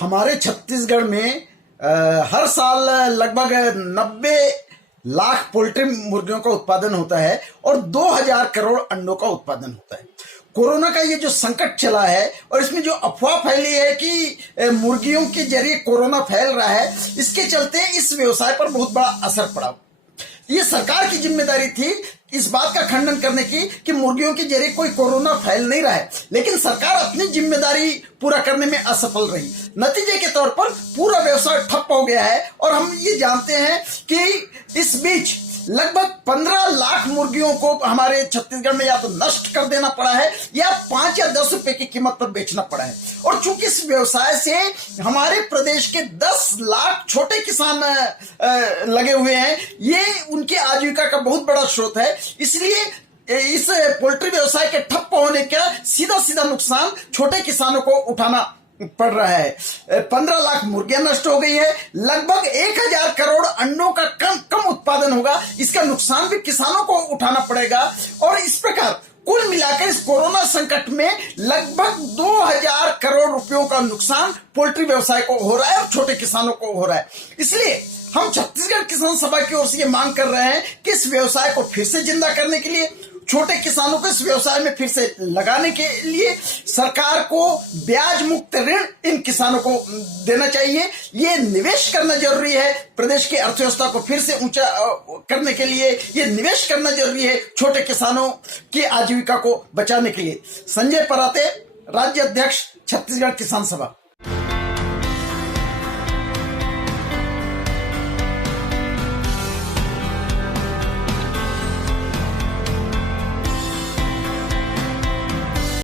हमारे छत्तीसगढ़ में हर साल लगभग 90 लाख पोल्ट्री मुर्गियों का उत्पादन होता है और 2000 करोड़ अंडों का उत्पादन होता है। कोरोना का ये जो संकट चला है और इसमें जो अफवाह फैली है कि मुर्गियों के जरिए कोरोना फैल रहा है, इसके चलते इस व्यवसाय पर बहुत बड़ा असर पड़ा। ये सरकार की जिम्मेदारी थी इस बात का खंडन करने की कि मुर्गियों के जरिए कोई कोरोना फैल नहीं रहा है, लेकिन सरकार अपनी जिम्मेदारी पूरा करने में असफल रही। नतीजे के तौर पर पूरा व्यवसाय ठप हो गया है और हम ये जानते हैं कि इस बीच लगभग 15 लाख मुर्गियों को हमारे छत्तीसगढ़ में या तो नष्ट कर देना पड़ा है या 5 या 10 रुपए की कीमत पर बेचना पड़ा है। और चूंकि इस व्यवसाय से हमारे प्रदेश के 10 लाख छोटे किसान लगे हुए हैं, ये उनके आजीविका का बहुत बड़ा स्रोत है, इसलिए इस पोल्ट्री व्यवसाय के ठप्प होने का सीधा सीधा नुकसान छोटे किसानों को उठाना पड़ रहा है। 15 लाख मुर्गियां नष्ट हो गई है, लगभग 1000 करोड़ अंडों का कम उत्पादन होगा, इसका नुकसान भी किसानों को उठाना पड़ेगा। और इस प्रकार कुल मिलाकर इस कोरोना संकट में लगभग 2000 करोड़ रुपयों का नुकसान पोल्ट्री व्यवसाय को हो रहा है और छोटे किसानों को हो रहा है। इसलिए हम छत्तीसगढ़ किसान सभा की ओर से ये मांग कर रहे हैं कि इस व्यवसाय को फिर से जिंदा करने के लिए, छोटे किसानों को इस व्यवसाय में फिर से लगाने के लिए सरकार को ब्याज मुक्त ऋण इन किसानों को देना चाहिए। ये निवेश करना जरूरी है, प्रदेश की अर्थव्यवस्था को फिर से ऊंचा करने के लिए ये निवेश करना जरूरी है, छोटे किसानों की आजीविका को बचाने के लिए। संजय पराते, राज्य अध्यक्ष, छत्तीसगढ़ किसान सभा।